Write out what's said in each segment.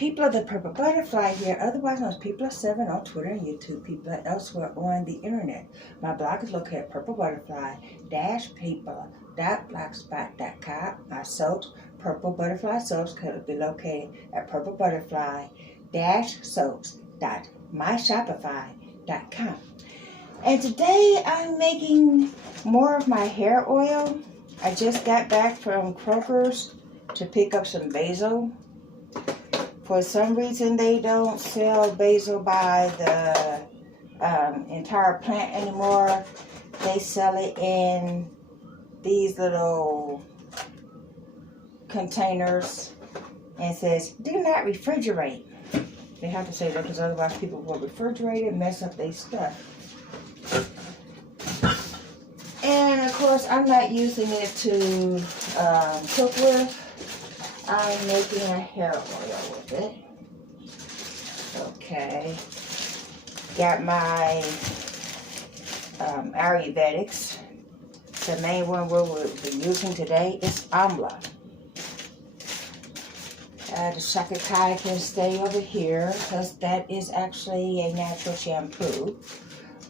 People of the Purple Butterfly here, otherwise known as People of 7 on Twitter and YouTube, people elsewhere on the internet. My blog is located at purplebutterfly-people.blogspot.com. My soaps, Purple Butterfly Soaps, could be located at purplebutterfly-soaps.myshopify.com. And today I'm making more of my hair oil. I just got back from Kroger's to pick up some basil. For some reason, they don't sell basil by the entire plant anymore. They sell it in these little containers, and it says, do not refrigerate. They have to say that because otherwise people will refrigerate it and mess up their stuff. And of course, I'm not using it to cook with. I'm making a hair oil with it. Okay. Got my ayurvedics. The main one we'll be using today is Amla. The shakakai can stay over here because that is actually a natural shampoo.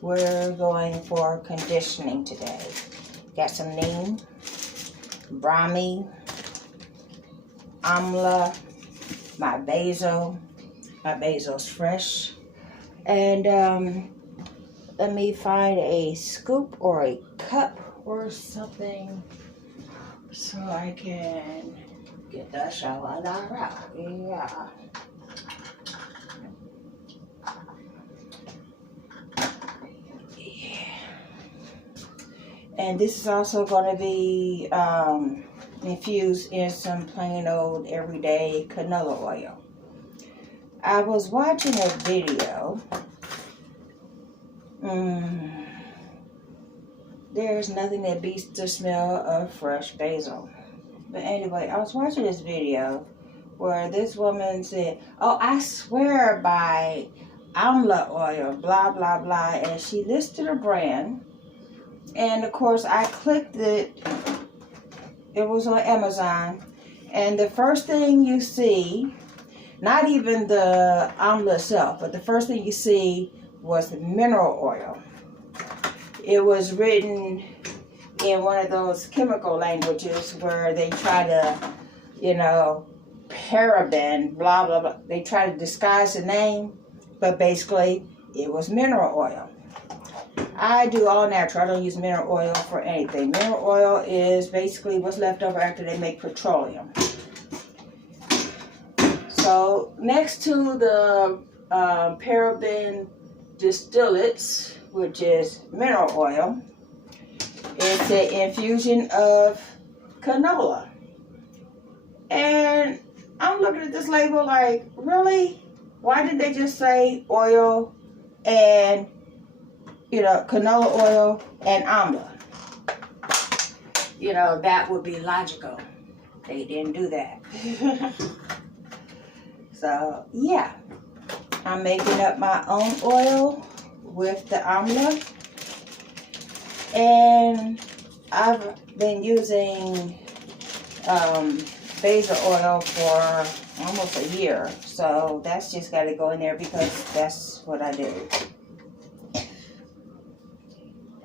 We're going for conditioning today. Got some neem, brahmi, Amla, my basil. My basil's fresh. And let me find a scoop or a cup or something so I can get the shower out. Yeah. And this is also going to be infused in some plain old everyday canola oil. I was watching a video. There's nothing that beats the smell of fresh basil. But anyway, I was watching this video where this woman said, oh, I swear by Amla oil, blah, blah, blah. And she listed a brand. And of course, I clicked it. It was on Amazon. And the first thing you see, not even the Amla itself, but the first thing you see was mineral oil. It was written in one of those chemical languages where they try to, you know, paraben, blah, blah, blah. They try to disguise the name, but basically it was mineral oil. I do all natural. I don't use mineral oil for anything. Mineral oil is basically what's left over after they make petroleum. So next to the paraben distillates, which is mineral oil, it's an infusion of canola. And I'm looking at this label like, really? Why did they just say oil and, you know, canola oil and Amla? You know, that would be logical. They didn't do that. So, yeah. I'm making up my own oil with the Amla. And I've been using basil oil for almost a year. So, that's just got to go in there because that's what I do.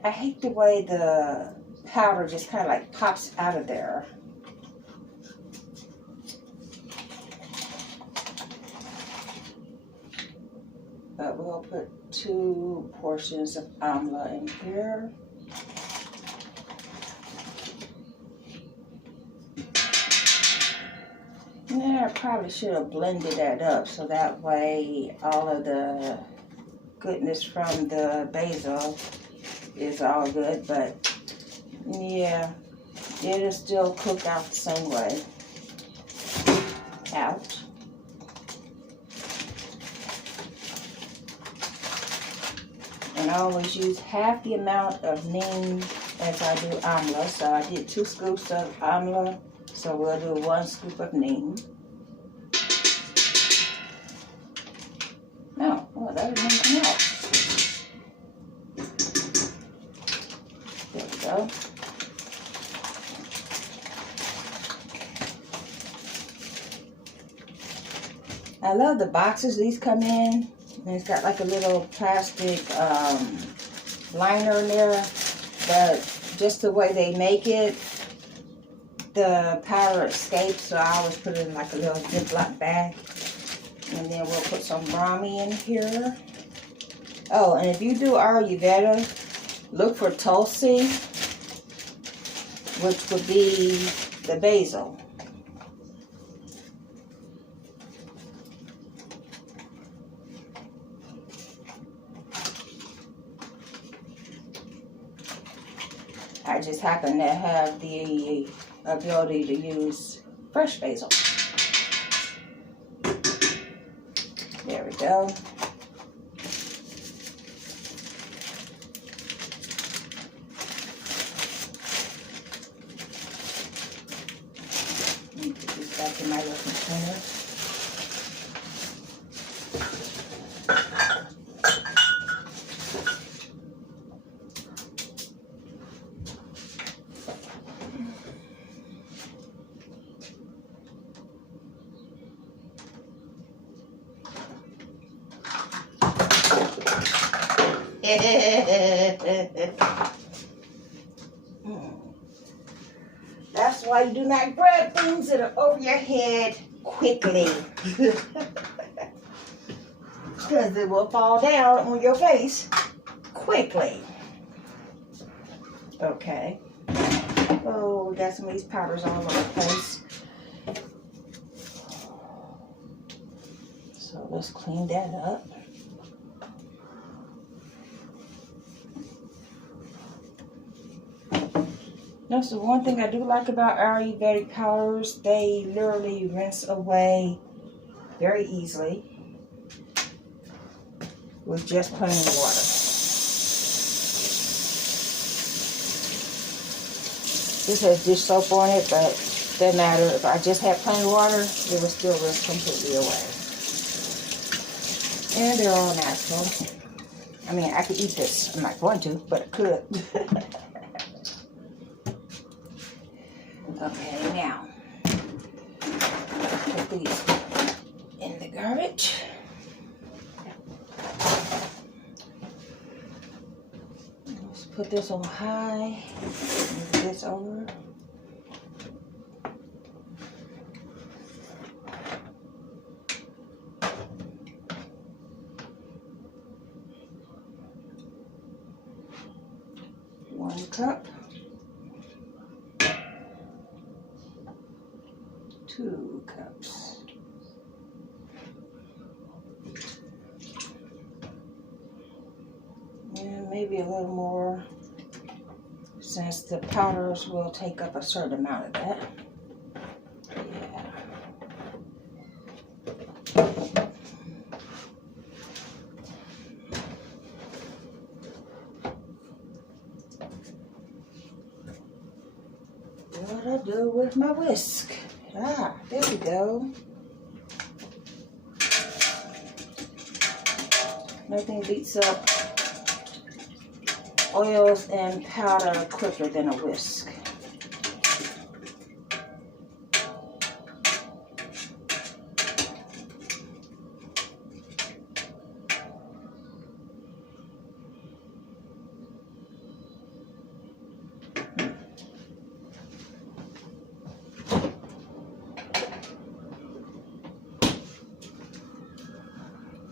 I hate the way the powder just kind of like pops out of there. But we'll put 2 portions of Amla in here. Yeah, I probably should have blended that up so that way all of the goodness from the basil is all good, but yeah, it'll still cook out the same way. Out. And I always use half the amount of neem as I do Amla. So I did 2 scoops of Amla, so we'll do 1 scoop of neem. Oh, well, that didn't come out. There we go. I love the boxes these come in. And it's got like a little plastic liner in there. But just the way they make it, the powder escapes. So I always put it in like a little Ziploc bag. And then we'll put some brahmi in here. Oh, and if you do Ayurveda, look for Tulsi, which would be the basil. I just happen to have the ability to use fresh basil. There we go. Let me put this back in my little container. That's why you do not grab things that are over your head quickly. Because they will fall down on your face quickly. Okay. Oh, we got some of these powders all over the place. So let's clean that up. That's the one thing I do like about Ayurvedic powders. They literally rinse away very easily with just plain water. This has dish soap on it, but it doesn't matter. If I just had plain water, it would still rinse completely away. And they're all natural. I mean, I could eat this. I'm not going to, but I could. Okay, now, put these in the garbage. Let's put this on high, move this over. One cup. 2 cups. And maybe a little more, since the powders will take up a certain amount of that. What I do with my whisk? Ah, there we go. Nothing beats up oils and powder quicker than a whisk.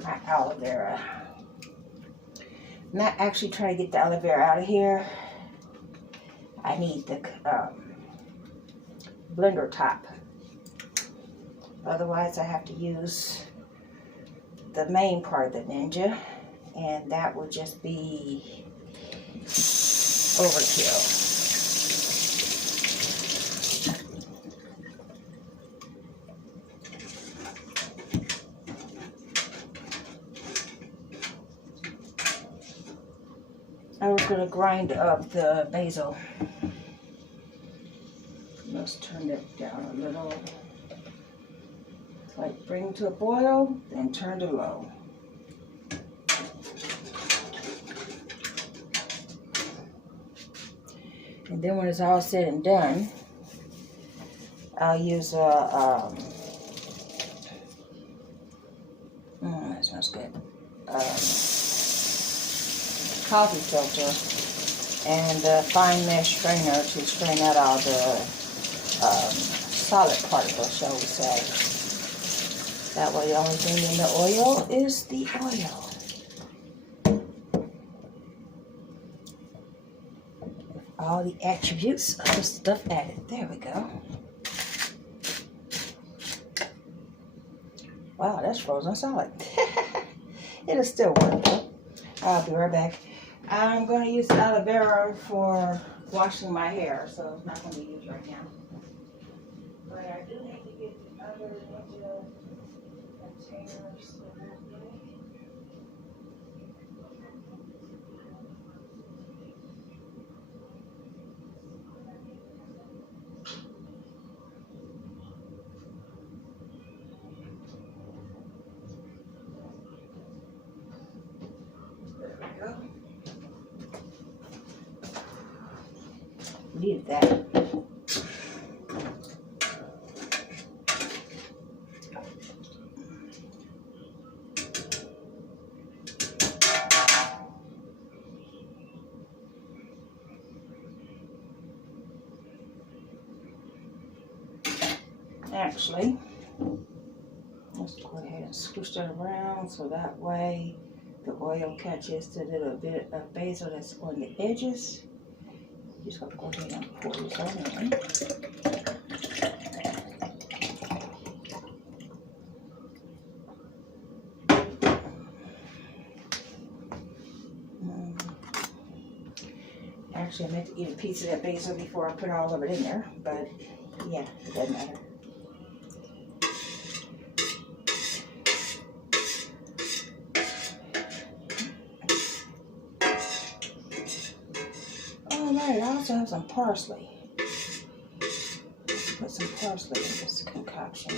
My aloe vera. I'm not actually trying to get the aloe vera out of here. I need the blender top. Otherwise, I have to use the main part of the Ninja, and that would just be overkill. I was going to grind up the basil. Let's turn it down a little. It's like bring to a boil, then turn to low. And then when it's all said and done, I'll use a that smells good. Coffee filter and the fine mesh strainer to strain out all the solid particles, shall we say. That way the only thing in the oil is the oil. All the attributes of the stuff added. There we go. Wow, that's frozen solid. It'll still work though. I'll be right back. I'm going to use aloe vera for washing my hair, so it's not going to be used right now. But I do need to get the other containers. Need that. Actually, let's go ahead and squish that around so that way the oil catches the little bit of basil that's on the edges. Just going to go ahead and pour this on in. Actually, I meant to eat a piece of that basil before I put all of it in there, but yeah, it doesn't matter. Alright, I also have some parsley. Put some parsley in this concoction.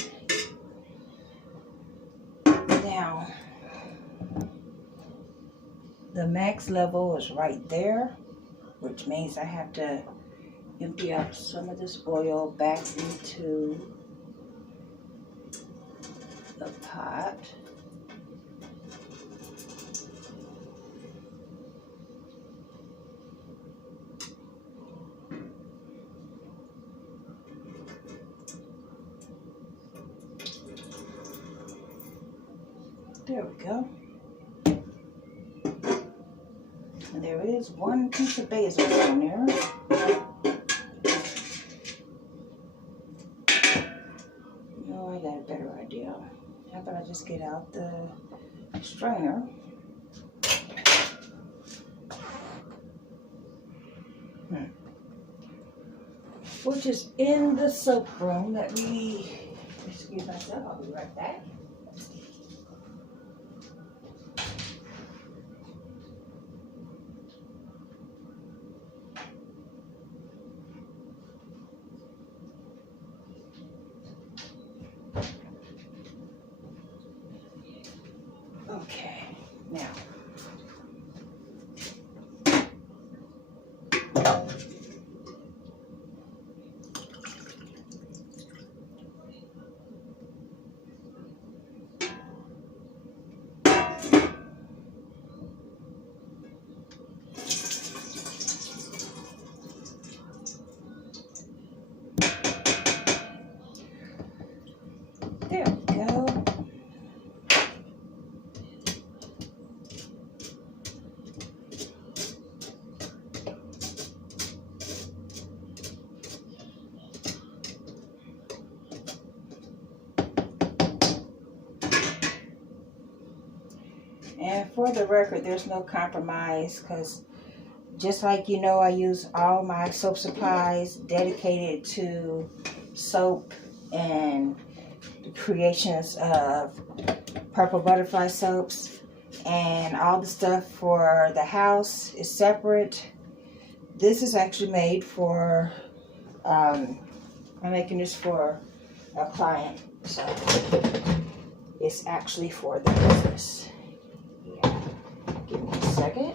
Now, the max level is right there, which means I have to empty out some of this oil back into the pot. There we go. And there is one piece of basil on there. No, I got a better idea. How about I just get out the strainer? Which is in the soap room that we, excuse myself, I'll be right back. Okay, now. There we go. And for the record, there's no compromise, because just like you know, I use all my soap supplies dedicated to soap and the creations of PurpleButterfly Soaps, and all the stuff for the house is separate. This is actually made for, I'm making this for a client, so it's actually for the business. Yeah. Give me a second.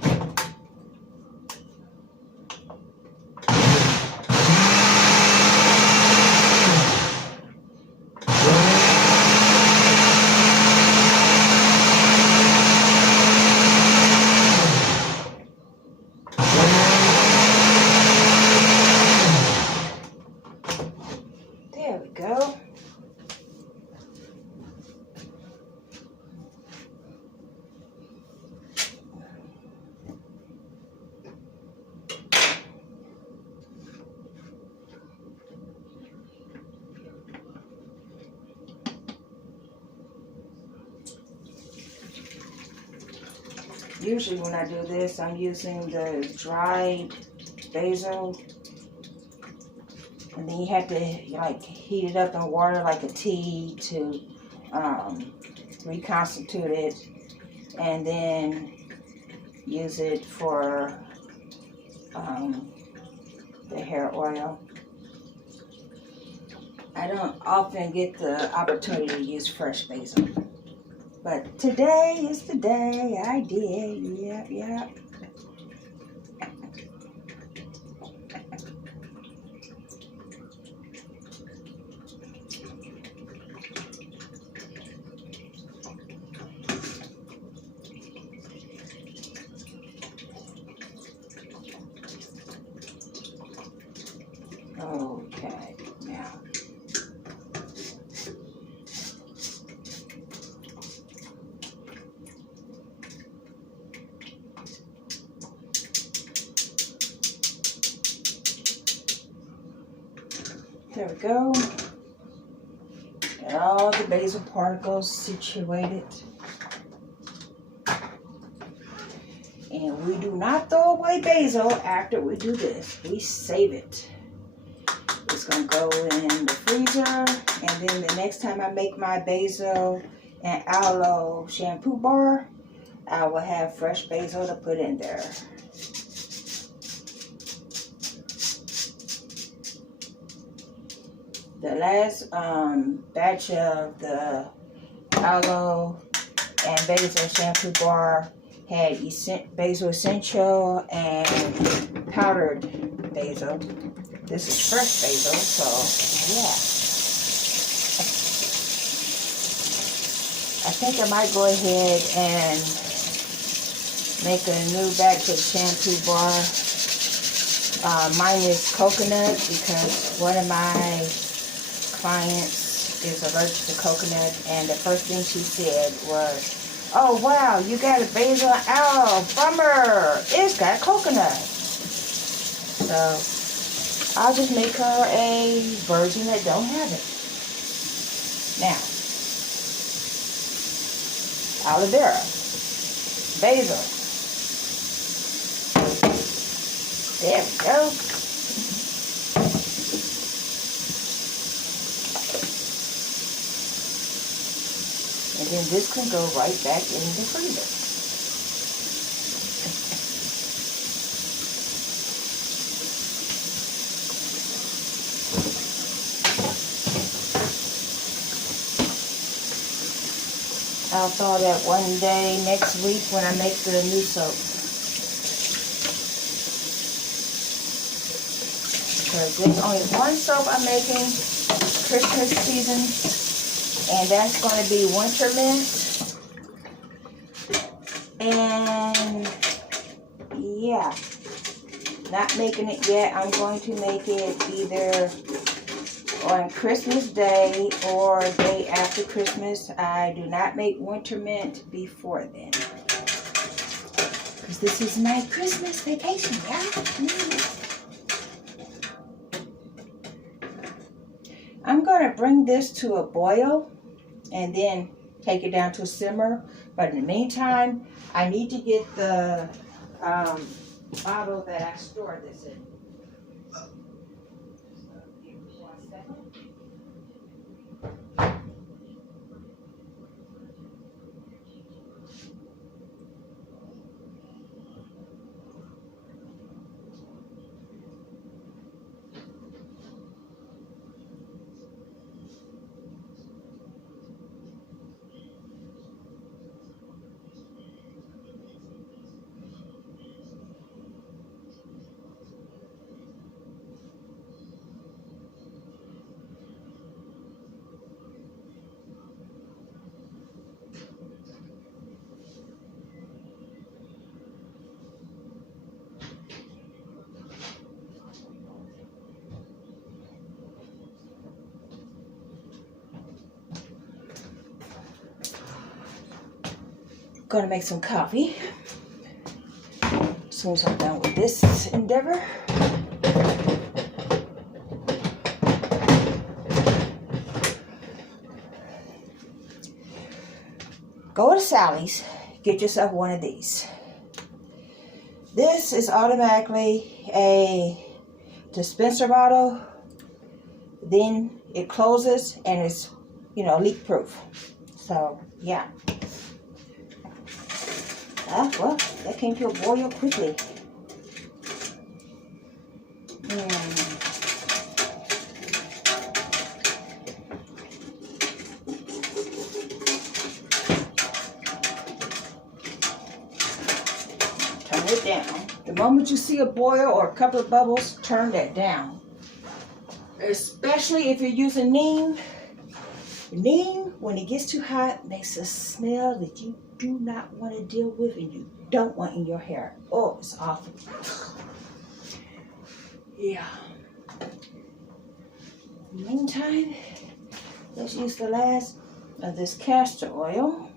Usually when I do this, I'm using the dried basil. And then you have to like heat it up in water like a tea to reconstitute it. And then use it for the hair oil. I don't often get the opportunity to use fresh basil. But today is the day I did. Yeah. Okay, now. There we go. And all the basil particles situated. And we do not throw away basil after we do this. We save it. It's going to go in the freezer. And then the next time I make my basil and aloe shampoo bar, I will have fresh basil to put in there. The last batch of the aloe and basil shampoo bar had basil essential and powdered basil. This is fresh basil, so yeah. I think I might go ahead and make a new batch of shampoo bar. Mine is coconut because one of my clients is allergic to coconut, and the first thing she said was, "Oh wow, you got a basil and aloe, bummer, it's got coconut." So I'll just make her a version that don't have it. Now, aloe vera, basil. There we go. And then this can go right back in the freezer. I'll thaw that one day next week when I make the new soap. Because there's only one soap I'm making Christmas season, and that's going to be winter mint. And yeah, not making it yet. I'm going to make it either on Christmas Day or day after Christmas. I do not make winter mint before then, because this is my Christmas vacation, y'all. I'm going to bring this to a boil and then take it down to a simmer. But in the meantime, I need to get the bottle that I store this in. Gonna make some coffee as soon as I'm done with this endeavor. Go to Sally's, get yourself one of these. This is automatically a dispenser bottle. Then it closes and it's, you know, leak proof. So yeah. Well, that came to a boil quickly. Turn it down. The moment you see a boil or a couple of bubbles, turn that down. Especially if you're using neem. Neem, when it gets too hot, makes a smell that you do not want to deal with and you don't want in your hair. Oh, it's awful. Yeah. In the meantime, let's use the last of this castor oil.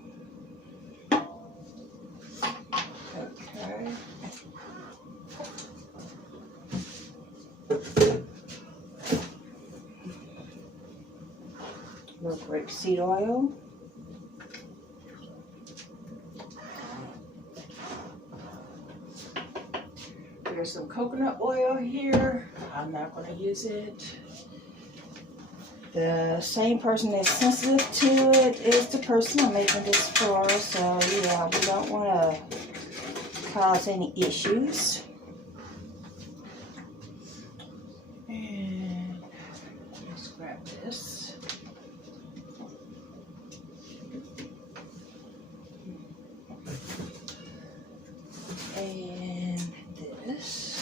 Okay. A little grapeseed oil. There's some coconut oil here. I'm not going to use it. The same person that's sensitive to it is the person I'm making this for. So yeah, we don't want to cause any issues. And let's grab this. And this.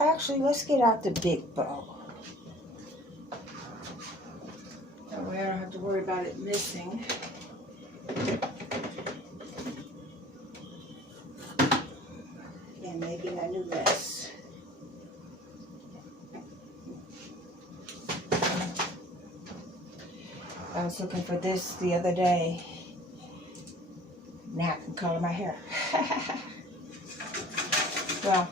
Actually, let's get out the big bowl. That way I don't have to worry about it missing. And maybe I knew less. I was looking for this the other day. Now I can color my hair. Well,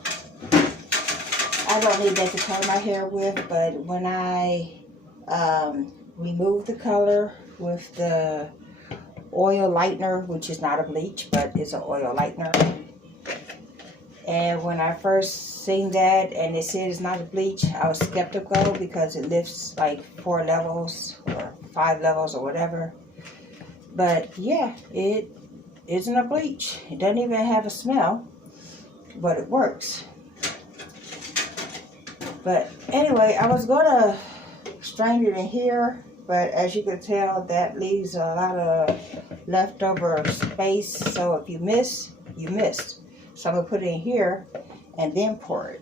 I don't need that to color my hair with, but when I remove the color with the oil lightener, which is not a bleach, but it's an oil lightener. And when I first seen that and it said it's not a bleach, I was skeptical because it lifts like 4 levels or 5 levels or whatever. But yeah, it isn't a bleach. It doesn't even have a smell, but it works. But anyway, I was going to strain it in here, but as you can tell, that leaves a lot of leftover space. So if you miss, you missed. So I'm going to put it in here and then pour it.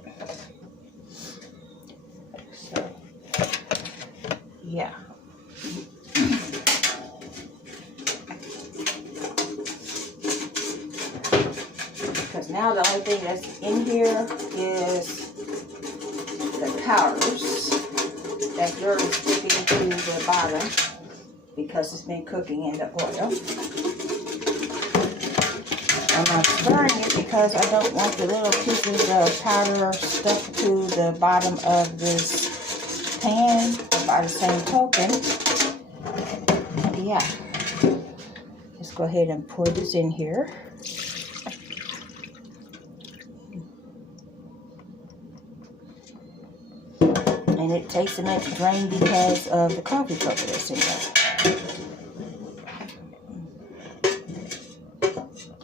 So, yeah. Because now the only thing that's in here is the powders that are sticking to the bottom because it's been cooking in the oil. I'm not stirring it because I don't want the little pieces of powder stuck to the bottom of this pan. But by the same token, yeah, let's go ahead and pour this in here. And it takes a minute to drain because of the coffee filter that's in there.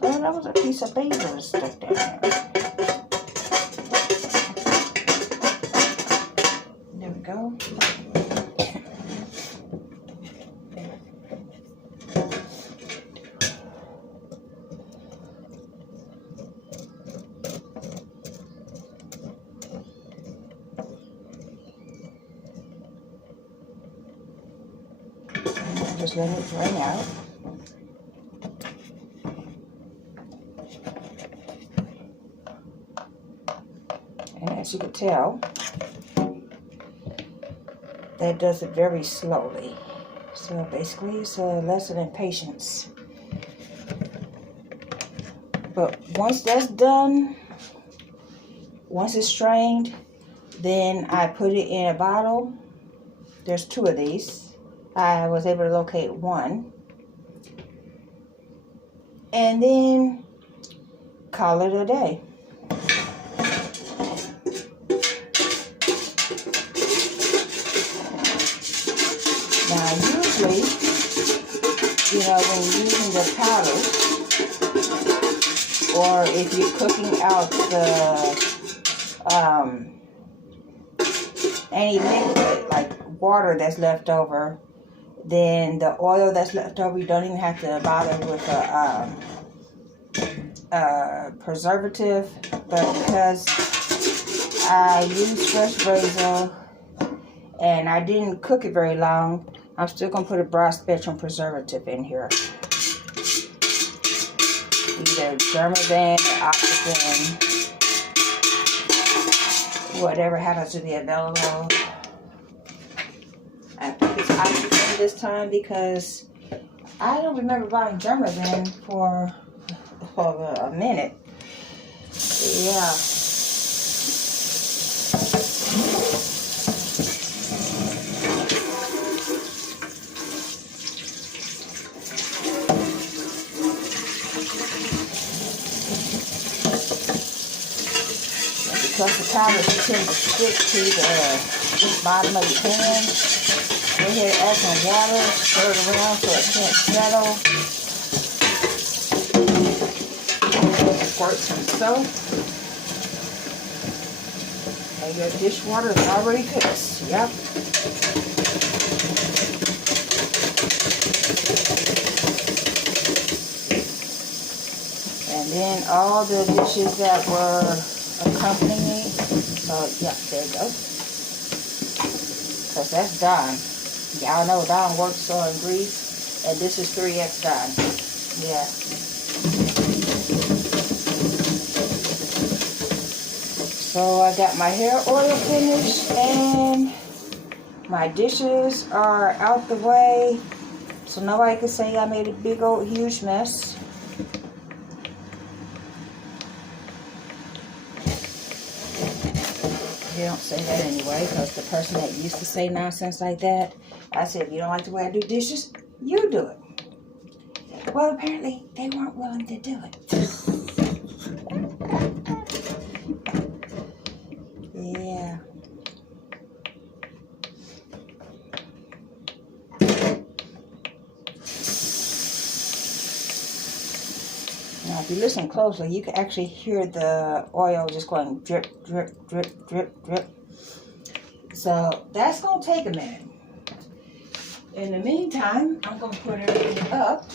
Oh, that was a piece of basil stuck down there. There we go. Just let it drain out. And as you can tell, that does it very slowly. So basically it's a lesson in patience. But once that's done, once it's strained, Then I put it in a bottle. There's 2 of these. I was able to locate one. And then call it a day. Now usually, you know, when you're using the powders, or if you're cooking out the any liquid, like water that's left over, then the oil that's left over, you don't even have to bother with a preservative. But because I use fresh basil and I didn't cook it very long, I'm still going to put a broad spectrum preservative in here. Either Dermavan or Oxygen, whatever happens to be available. I think it's Oxygen this time because I don't remember buying Dermavan for a minute. Yeah. Because the powders tend to stick to the bottom of the pan, go ahead and add some water, stir it around so it can't settle. Squirt some soap. And your dishwater is already fixed. Yep. And then all the dishes that were accompanying. So yeah, there you go. Because that's Dawn. Y'all know Dawn works on grease, and this is 3X Dawn. Yeah. So I got my hair oil finished, and my dishes are out the way, so nobody can say I made a big old huge mess. You don't say that anyway, because the person that used to say nonsense like that, I said, if you don't like the way I do dishes, you do it. Well, apparently, they weren't willing to do it. Yeah. Now, if you listen closely, you can actually hear the oil just going drip, drip, drip, drip, drip. So that's going to take a minute. In the meantime, I'm going to put everything up.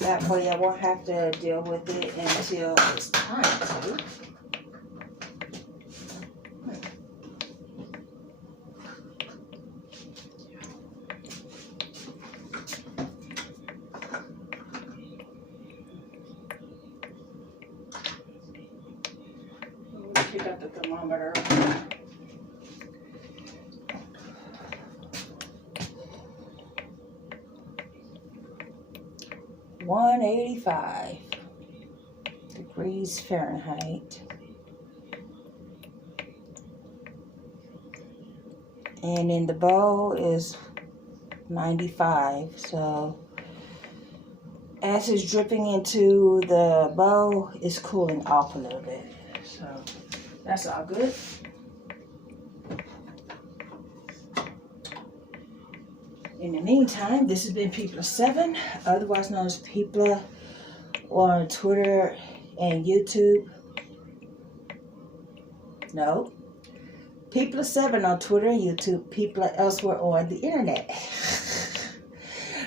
That way I won't have to deal with it until it's time to. Pick up the thermometer. (185 degrees Fahrenheit). And in the bowl is 95. So as it's dripping into the bowl, it's cooling off a little bit. So that's all good. In the meantime, this has been People7, otherwise known as People on Twitter and YouTube. No. People7 on Twitter and YouTube, People elsewhere on the internet.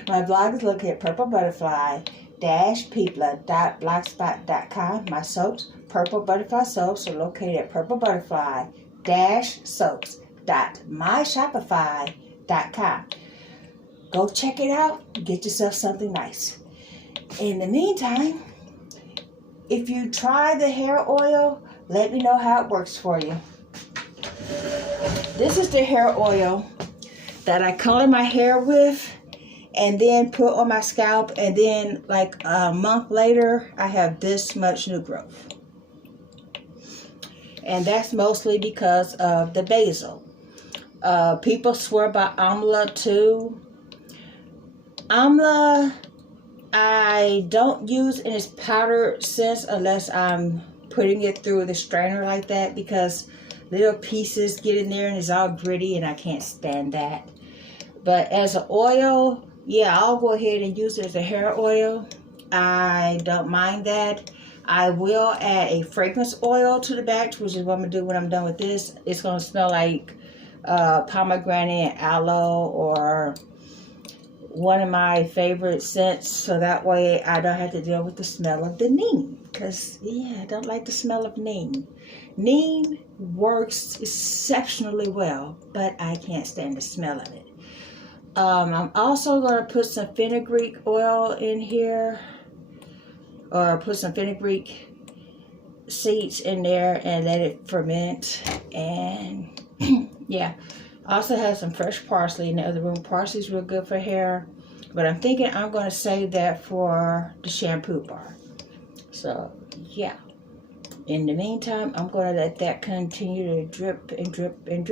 My blog is located at PurpleButterfly-People.blogspot.com. My soaps, PurpleButterfly Soaps, are located at PurpleButterfly-Soaps.myshopify.com. Go check it out. Get yourself something nice. In the meantime, if you try the hair oil, let me know how it works for you. This is the hair oil that I color my hair with. and then put on my scalp, and then like a month later I have this much new growth. And that's mostly because of the basil. People swear by Amla too. Amla I don't use in its powdered sense unless I'm putting it through the strainer like that, because little pieces get in there and it's all gritty and I can't stand that. But as an oil, yeah, I'll go ahead and use it as a hair oil. I don't mind that. I will add a fragrance oil to the batch, which is what I'm going to do when I'm done with this. It's going to smell like pomegranate, aloe, or one of my favorite scents, so that way I don't have to deal with the smell of the neem, because yeah, I don't like the smell of neem. Neem works exceptionally well, but I can't stand the smell of it. I'm also going to put some fenugreek oil in here, or put some fenugreek seeds in there and let it ferment. And yeah, I also have some fresh parsley in the other room. Parsley's real good for hair, but I'm thinking I'm going to save that for the shampoo bar. So yeah, in the meantime, I'm going to let that continue to drip and drip and drip.